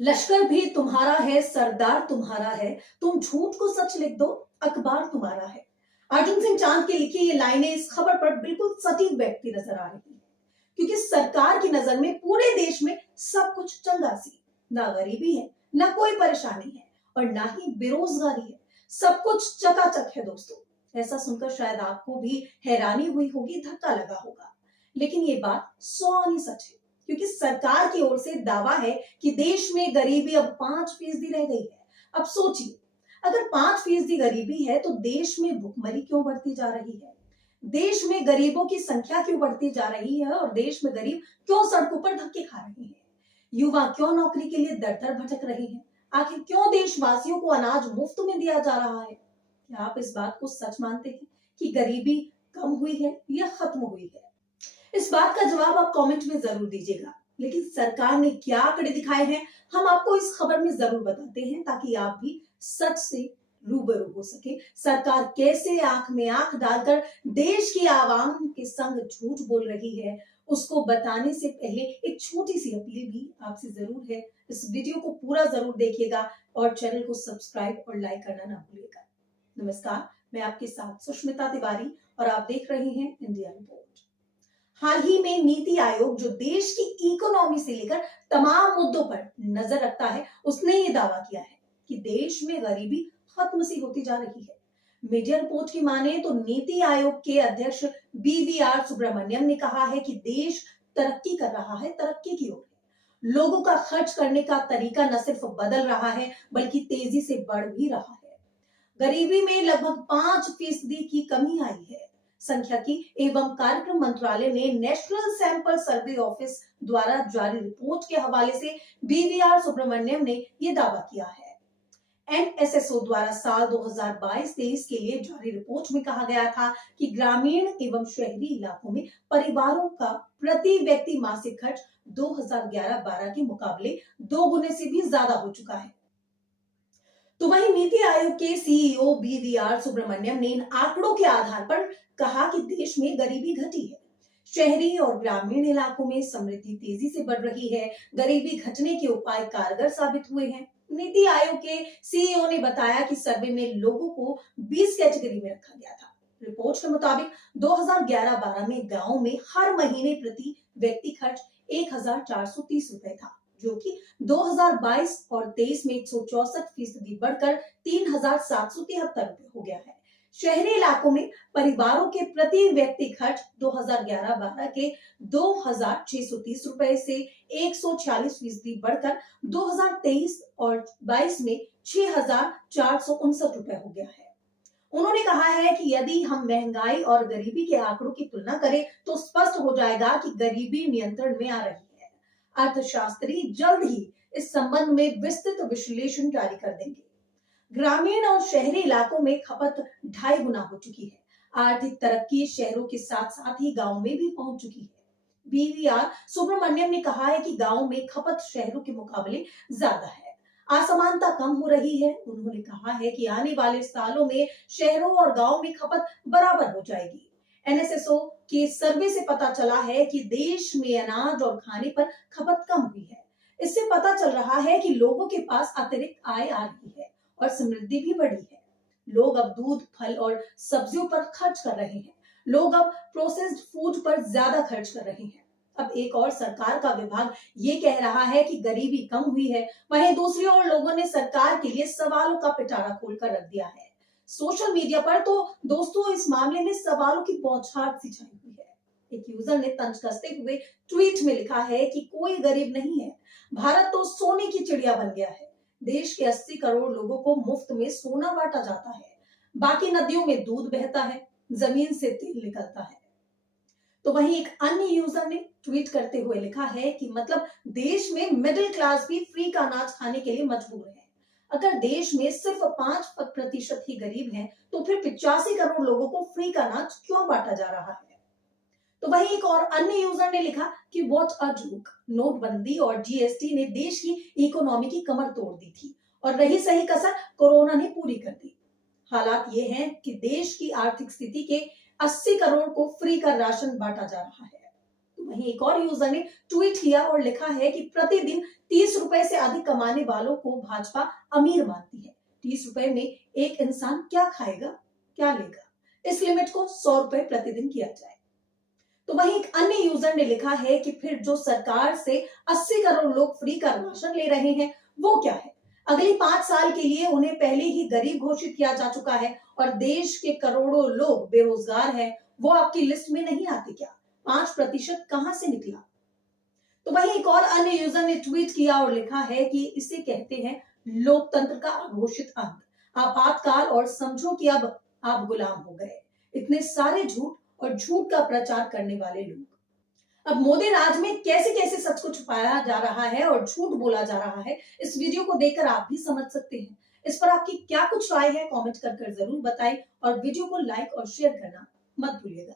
लश्कर भी तुम्हारा है, सरदार तुम्हारा है, तुम झूठ को सच लिख दो, अखबार तुम्हारा है। अर्जुन सिंह चांद की लिखी ये लाइनें इस खबर पर बिल्कुल सटीक बैठती नजर आ रही है, क्योंकि सरकार की नजर में पूरे देश में सब कुछ चंगा सी, ना गरीबी है, ना कोई परेशानी है और ना ही बेरोजगारी है। सब कुछ चकाचक है दोस्तों। ऐसा सुनकर शायद आपको भी हैरानी हुई होगी, धक्का लगा होगा, लेकिन ये बात 100 सच है, क्योंकि सरकार की ओर से दावा है कि देश में गरीबी अब 5% रह गई है। अब सोचिए, अगर 5% गरीबी है तो देश में भुखमरी क्यों बढ़ती जा रही है? देश में गरीबों की संख्या क्यों बढ़ती जा रही है और देश में गरीब क्यों सड़कों पर धक्के खा रहे हैं? युवा क्यों नौकरी के लिए दर दर भटक रहे हैं? आखिर क्यों देशवासियों को अनाज मुफ्त में दिया जा रहा है? क्या आप इस बात को सच मानते हैं कि गरीबी कम हुई है या खत्म हुई है? इस बात का जवाब आप कमेंट में जरूर दीजिएगा। लेकिन सरकार ने क्या आंकड़े दिखाए हैं, हम आपको इस खबर में जरूर बताते हैं, ताकि आप भी सच से रूबरू हो सके। सरकार कैसे आंख में आंख डालकर देश की आवाम के संग झूठ बोल रही है, उसको बताने से पहले एक छोटी सी अपील भी आपसे जरूर है। इस वीडियो को पूरा जरूर देखिएगा और चैनल को सब्सक्राइब और लाइक करना ना भूलिएगा। नमस्कार, मैं आपके साथ सुष्मिता तिवारी और आप देख रहे हैं इंडिया रिपोर्ट। हाल ही में नीति आयोग, जो देश की इकोनॉमी से लेकर तमाम मुद्दों पर नजर रखता है, उसने ये दावा किया है कि देश में गरीबी खत्म सी होती जा रही है। मीडिया रिपोर्ट की माने तो नीति आयोग के अध्यक्ष BVR सुब्रमण्यम ने कहा है कि देश तरक्की कर रहा है, तरक्की की ओर है। लोगों का खर्च करने का तरीका न सिर्फ बदल रहा है बल्कि तेजी से बढ़ भी रहा है। गरीबी में लगभग 5% की कमी आई है। सांख्यिकी एवं कार्यक्रम मंत्रालय ने नेशनल सैंपल सर्वे ऑफिस द्वारा जारी रिपोर्ट के हवाले से BVR सुब्रमण्यम ने यह दावा किया है। NSSO द्वारा साल 2022-23 के लिए जारी रिपोर्ट में कहा गया था कि ग्रामीण एवं शहरी इलाकों में परिवारों का प्रति व्यक्ति मासिक खर्च 2011-12 के मुकाबले 2 गुने से भी ज्यादा हो चुका है। तो वहीं नीति आयोग के CEO BVR सुब्रमण्यम ने इन आंकड़ों के आधार पर कहा कि देश में गरीबी घटी है। शहरी और ग्रामीण इलाकों में समृद्धि तेजी से बढ़ रही है। गरीबी घटने के उपाय कारगर साबित हुए हैं। नीति आयोग के CEO ने बताया कि सर्वे में लोगों को 20 कैटेगरी में रखा गया था। रिपोर्ट के मुताबिक 2011-12 में गांव में हर महीने प्रति व्यक्ति खर्च 1430 रुपए था, जो कि 2022 और 23 में 164% बढ़कर 3773 रुपए हो गया है। शहरी इलाकों में परिवारों के प्रति व्यक्ति खर्च 2011-12 के 2630 रुपए से 146% बढ़कर 2023 और 22 में 6459 रुपए हो गया है। उन्होंने कहा है कि यदि हम महंगाई और गरीबी के आंकड़ों की तुलना करें तो स्पष्ट हो जाएगा कि गरीबी नियंत्रण में आ रही है। अर्थशास्त्री जल्द ही इस संबंध में विस्तृत विश्लेषण जारी कर देंगे। ग्रामीण और शहरी इलाकों में खपत 2.5 गुना हो चुकी है। आर्थिक तरक्की शहरों के साथ साथ ही गांव में भी पहुंच चुकी है। BVR सुब्रमण्यम ने कहा है कि गांव में खपत शहरों के मुकाबले ज्यादा है। असमानता कम हो रही है। उन्होंने कहा है कि आने वाले सालों में शहरों और गांव में खपत बराबर हो जाएगी। NSSO के सर्वे से पता चला है कि देश में अनाज और खाने पर खपत कम हुई है। इससे पता चल रहा है कि लोगों के पास अतिरिक्त आय आ रही है और समृद्धि भी बढ़ी है। लोग अब दूध, फल और सब्जियों पर खर्च कर रहे हैं। लोग अब प्रोसेस्ड फूड पर ज्यादा खर्च कर रहे हैं। अब एक और सरकार का विभाग ये कह रहा है कि गरीबी कम हुई है, वहीं दूसरी ओर लोगों ने सरकार के लिए सवालों का पिटारा खोलकर रख दिया है। सोशल मीडिया पर तो दोस्तों इस मामले में सवालों की बौछार सी छाई हुई है। एक यूजर ने तंज कसते हुए ट्वीट में लिखा है कि कोई गरीब नहीं है, भारत तो सोने की चिड़िया बन गया है। देश के 80 करोड़ लोगों को मुफ्त में सोना बांटा जाता है, बाकी नदियों में दूध बहता है, जमीन से तेल निकलता है। तो वहीं एक अन्य यूजर ने ट्वीट करते हुए लिखा है कि मतलब देश में मिडिल क्लास भी फ्री का अनाज खाने के लिए मजबूर है। अगर देश में सिर्फ 5% ही गरीब हैं, तो फिर 85 करोड़ लोगों को फ्री का अनाज क्यों बांटा जा रहा है? तो वहीं एक और अन्य यूजर ने लिखा कि व्हाट अ जोक, नोटबंदी और GST ने देश की इकोनॉमी की कमर तोड़ दी थी और रही सही कसर कोरोना ने पूरी कर दी। हालात ये हैं कि देश की आर्थिक स्थिति के 80 करोड़ को फ्री का राशन बांटा जा रहा है। वहीं एक और यूजर ने ट्वीट किया और लिखा है कि प्रतिदिन 30 रुपए से अधिक कमाने वालों को भाजपा अमीर मानती है। 30 रुपए में एक इंसान क्या खाएगा, क्या लेगा? इस लिमिट को 100 रुपए प्रतिदिन किया जाए। तो वहीं एक अन्य यूजर ने लिखा है कि फिर जो सरकार से 80 करोड़ लोग फ्री का राशन ले रहे हैं वो क्या है? अगले 5 साल के लिए उन्हें पहले ही गरीब घोषित किया जा चुका है और देश के करोड़ों लोग बेरोजगार हैं, वो आपकी लिस्ट में नहीं आते क्या? 5% कहां से निकला? तो वहीं एक और अन्य यूजर ने ट्वीट किया और लिखा है कि इसे कहते हैं लोकतंत्र का अघोषित अंत, आपातकाल और समझो कि अब आप गुलाम हो गए। इतने सारे झूठ और झूठ का प्रचार करने वाले लोग। अब मोदी राज में कैसे कैसे सच को छुपाया जा रहा है और झूठ बोला जा रहा है, इस वीडियो को देखकर आप भी समझ सकते हैं। इस पर आपकी क्या कुछ राय है, कमेंट कर जरूर बताएं और वीडियो को लाइक और शेयर करना मत भूलिएगा।